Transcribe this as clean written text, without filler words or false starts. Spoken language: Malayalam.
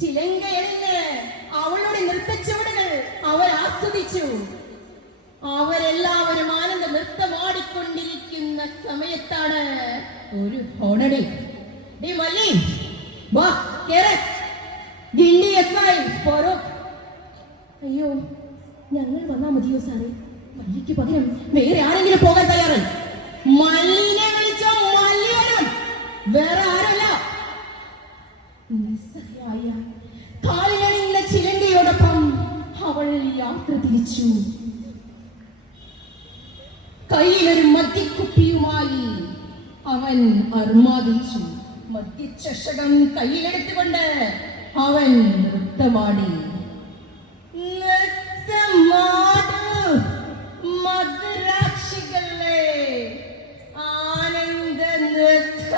ചിലങ്കയണിഞ്ഞ് അവളുടെ നൃത്തച്ചുവടുകൾ അവർ ആസ്വദിച്ചു. അവരെല്ലാവരും ആനന്ദ നൃത്തമാടിക്കൊണ്ടിരിക്കുന്ന സമയത്താണ് ഒരു ഹോണടി. അയ്യോ, ഞങ്ങൾ വന്നാ മതിയോ സാറേ? മല്ലിക്ക് പകരം വേറെ ആരെങ്കിലും പോകാൻ തയ്യാറ്? മല്ലിനെ വിളിച്ചോ, മല്ലി വരും, വേറെ ആരല്ല. നിസ്സഹായ കാലിലണിഞ്ഞ ചിലങ്കയോടൊപ്പം അവൾ യാത്ര തിരിച്ചു. കയ്യിലൊരു മദ്യക്കുപ്പിയുമായി അവൻ അർമാദിച്ചു. മദ്യചഷകം കയ്യിലെടുത്തുകൊണ്ട് അവൻ നൃത്തമാടി. മധുരാക്ഷികളെ, ആനന്ദ നൃത്ത